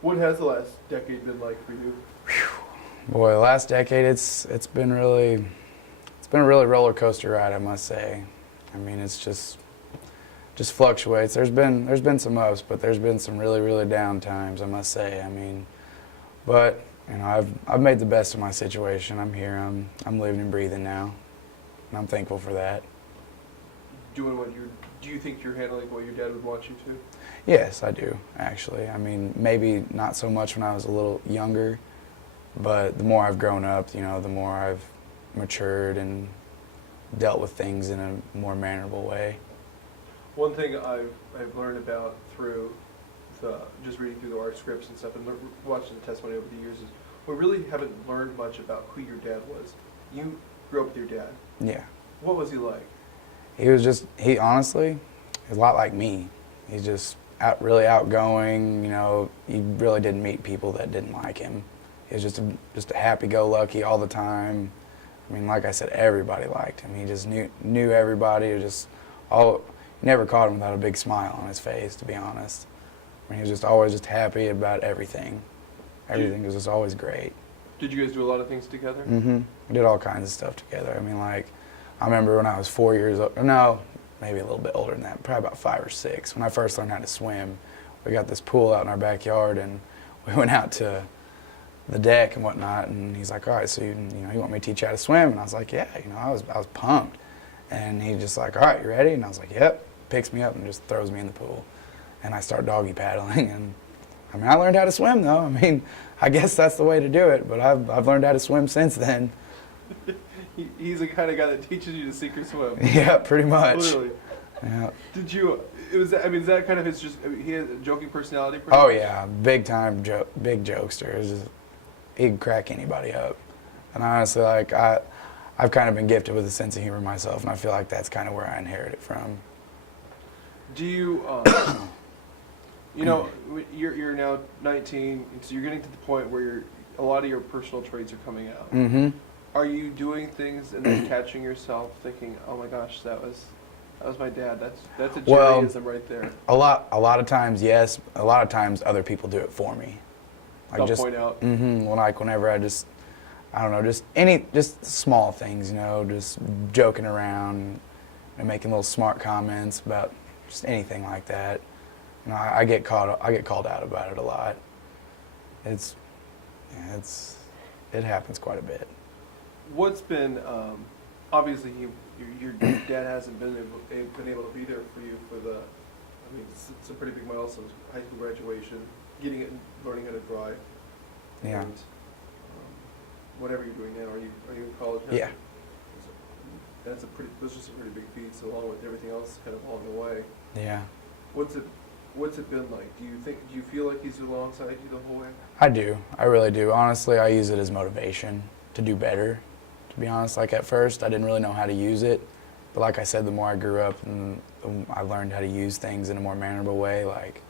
What has the last decade been like for you? Boy, the last decade, it's been a really roller coaster ride, I must say. I mean, it's just fluctuates. There's been some ups, but there's been some really down times, I must say. I mean, but you know, I've made the best of my situation. I'm here. I'm living and breathing now, and I'm thankful for that. Doing what you do you think you're handling what your dad would want you to? Yes, I do, actually. I mean, maybe not so much when I was a little younger, but the more I've grown up, you know, the more I've matured and dealt with things in a more mannerable way. One thing I've learned about through just reading through the art scripts and stuff and watching the testimony over the years is we really haven't learned much about who your dad was. You grew up with your dad. Yeah. What was he like? He honestly, is a lot like me. He's just really outgoing, you know, he really didn't meet people that didn't like him. He was just a happy-go-lucky all the time. I mean, like I said, everybody liked him. He just knew everybody. It was just you never caught him without a big smile on his face, to be honest. I mean, he was just always just happy about everything. Everything was just always great. Did you guys do a lot of things together? Mm-hmm. We did all kinds of stuff together. I mean, like, I remember when I was 4 years old, no, maybe a little bit older than that, probably about 5 or 6, when I first learned how to swim. We got this pool out in our backyard, and we went out to the deck and whatnot, and he's like, all right, so you want me to teach you how to swim? And I was like, yeah, you know, I was pumped. And he just like, all right, you ready? And I was like, yep. Picks me up and just throws me in the pool. And I start doggy paddling, and I mean, I learned how to swim though. I mean, I guess that's the way to do it, but I've learned how to swim since then. He's the kind of guy that teaches you to sink or swim. Yeah, pretty much. Literally. Yeah. Did you, is that kind of his he has a joking personality? Oh yeah, big time, big jokester. He'd crack anybody up. And honestly, like, I've kind of been gifted with a sense of humor myself, and I feel like that's kind of where I inherited it from. Do you, you know, you're now 19, so you're getting to the point where a lot of your personal traits are coming out. Mm-hmm. Are you doing things and then catching yourself thinking, oh my gosh, that was my dad. That's a Jerryism right there. A lot of times, yes. A lot of times, other people do it for me. Like they'll point out. Mm-hmm. Whenever I don't know, just small things, you know, just joking around and making little smart comments about just anything like that. You know, I get called out about it a lot. It happens quite a bit. What's been obviously your dad hasn't been able to be there for you for the. I mean, it's a pretty big milestone. High school graduation, getting it, and learning how to drive. Yeah. And, whatever you're doing now, are you in college now? Yeah. Those are some pretty big feats, along with everything else kind of along the way. Yeah. What's it been like? Do you feel like he's alongside you the whole way? I do. I really do. Honestly, I use it as motivation to do better. To be honest, like at first, I didn't really know how to use it. But like I said, the more I grew up and I learned how to use things in a more mannerable way, like,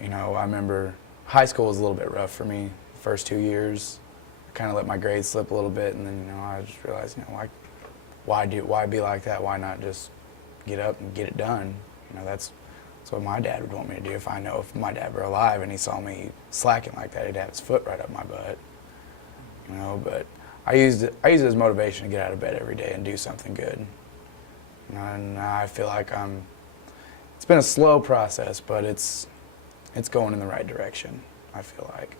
you know, I remember high school was a little bit rough for me the first 2 years. I kind of let my grades slip a little bit, and then, you know, I just realized, you know, why be like that? Why not just get up and get it done? You know, that's what my dad would want me to do. If my dad were alive and he saw me slacking like that, he'd have his foot right up my butt. You know, but I use it as motivation to get out of bed every day and do something good. You know, and I feel like it's been a slow process, but it's going in the right direction, I feel like.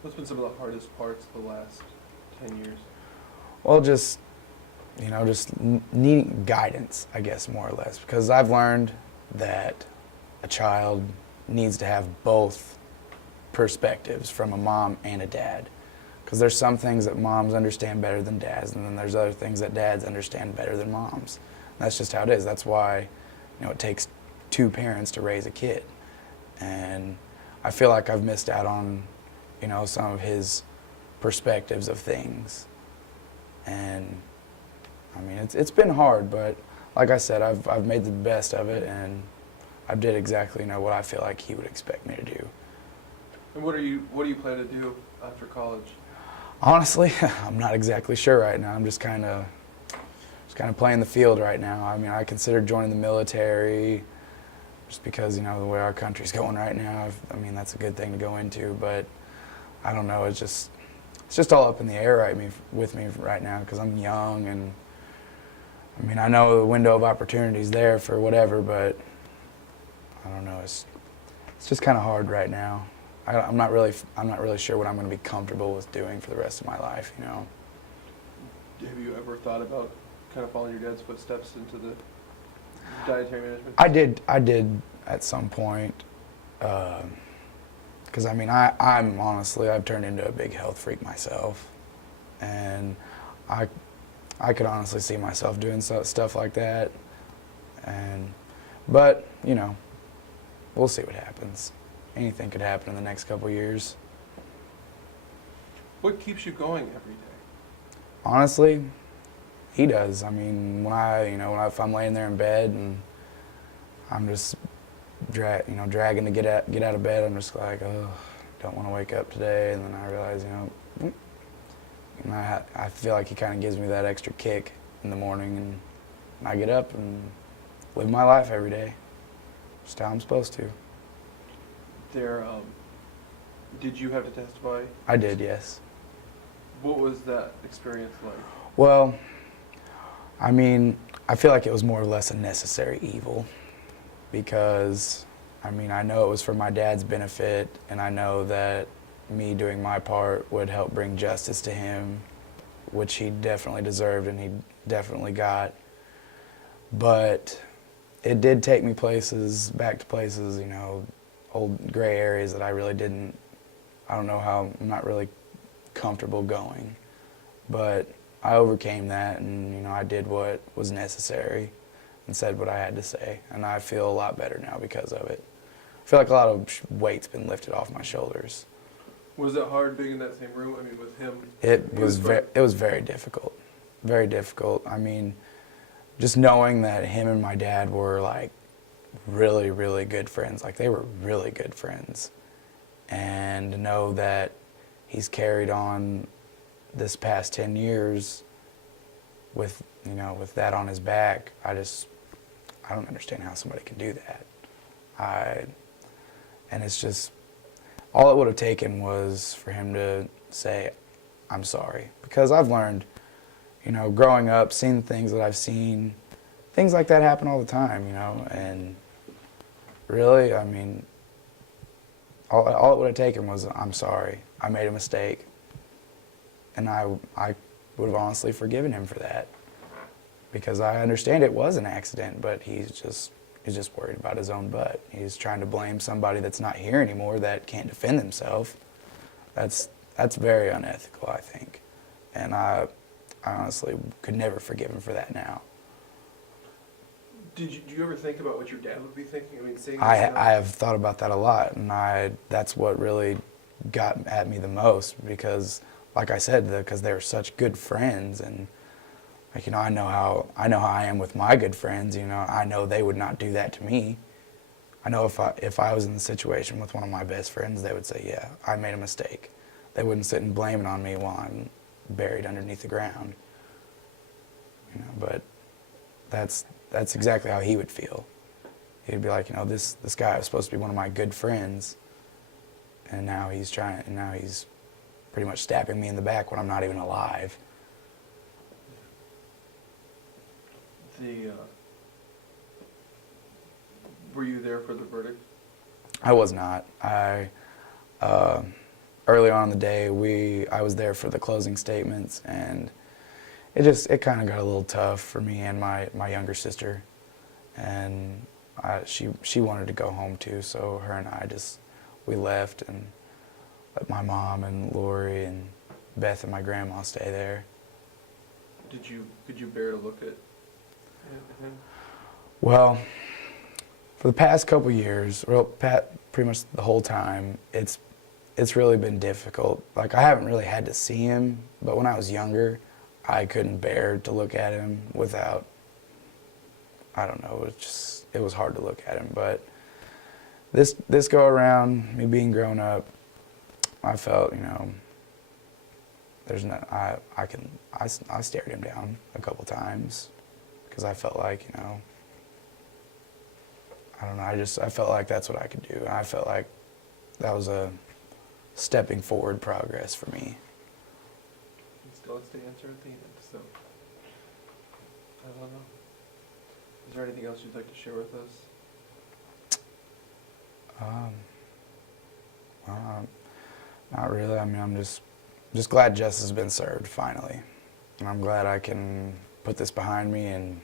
What's been some of the hardest parts of the last 10 years? Well, just needing guidance, I guess, more or less, because I've learned that a child needs to have both perspectives from a mom and a dad. Because there's some things that moms understand better than dads, and then there's other things that dads understand better than moms. And that's just how it is. That's why, you know, it takes 2 parents to raise a kid. And I feel like I've missed out on, you know, some of his perspectives of things. And I mean, it's been hard, but like I said, I've made the best of it, and I did exactly, you know, what I feel like he would expect me to do. And what do you plan to do after college? Honestly, I'm not exactly sure right now. I'm just kind of playing the field right now. I mean, I considered joining the military. just because, you know, the way our country's going right now. I mean, that's a good thing to go into, but I don't know. It's just all up in the air with me right now because I'm young, and I mean, I know the window of opportunity is there for whatever, but I don't know. It's just kind of hard right now. I'm not really sure what I'm going to be comfortable with doing for the rest of my life. You know. Have you ever thought about kind of following your dad's footsteps into the dietary management? I did at some point. Because I mean, I'm honestly, I've turned into a big health freak myself, and I could honestly see myself doing stuff like that, but you know, we'll see what happens. Anything could happen in the next couple years. What keeps you going every day? Honestly, he does. I mean, if I'm laying there in bed and I'm just dragging to get out of bed, I'm just like, oh, don't want to wake up today. And then I realize, I feel like he kind of gives me that extra kick in the morning, and I get up and live my life every day, just how I'm supposed to. Did you have to testify? I did, yes. What was that experience like? Well, I mean, I feel like it was more or less a necessary evil because, I mean, I know it was for my dad's benefit, and I know that me doing my part would help bring justice to him, which he definitely deserved and he definitely got. But it did take me back to places, old gray areas that I really didn't, I don't know how, I'm not really comfortable going. But I overcame that, and I did what was necessary and said what I had to say, and I feel a lot better now because of it. I feel like a lot of weight's been lifted off my shoulders. Was it hard being in that same room? I mean, with him? It was very difficult. Very difficult. I mean, just knowing that him and my dad were like really, really good friends. Like, they were really good friends. And to know that he's carried on this past 10 years with that on his back, I don't understand how somebody can do that. And it's just, all it would have taken was for him to say, I'm sorry. Because I've learned, growing up, seeing things that I've seen, things like that happen all the time, and really, I mean, all it would have taken was, I'm sorry, I made a mistake. And I would have honestly forgiven him for that. Because I understand it was an accident, but he's just worried about his own butt. He's trying to blame somebody that's not here anymore that can't defend themselves. That's very unethical, I think. And I honestly could never forgive him for that now. Do you ever think about what your dad would be thinking? I mean, saying I have thought about that a lot, and that's what really got at me the most, because, like I said, because they were such good friends, and I know how I am with my good friends. I know they would not do that to me. I know if I was in the situation with one of my best friends, they would say, yeah, I made a mistake. They wouldn't sit and blame it on me while I'm buried underneath the ground. But that's exactly how he would feel. He'd be like, this guy was supposed to be one of my good friends, and now he's pretty much stabbing me in the back when I'm not even alive. Were you there for the verdict? I was not. Early on in the day, I was there for the closing statements, and it kind of got a little tough for me and my younger sister, and she wanted to go home too, so her and I we left and let my mom and Lori and Beth and my grandma stay there. Could you bear to look at him? Well, for the past couple years, pretty much the whole time, it's really been difficult. Like, I haven't really had to see him, but when I was younger, I couldn't bear to look at him without, I don't know, it was hard to look at him. But this go around, me being grown up, I felt, I stared him down a couple times because I felt like, I don't know. I felt like that's what I could do. I felt like that was a stepping forward progress for me. Still has to answer at the end, so I don't know. Is there anything else you'd like to share with us? Not really. I mean, I'm just glad justice has been served finally, and I'm glad I can put this behind me and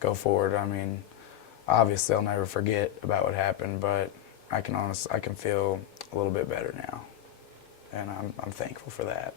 go forward. I mean, obviously, I'll never forget about what happened, but I can feel a little bit better now, and I'm thankful for that.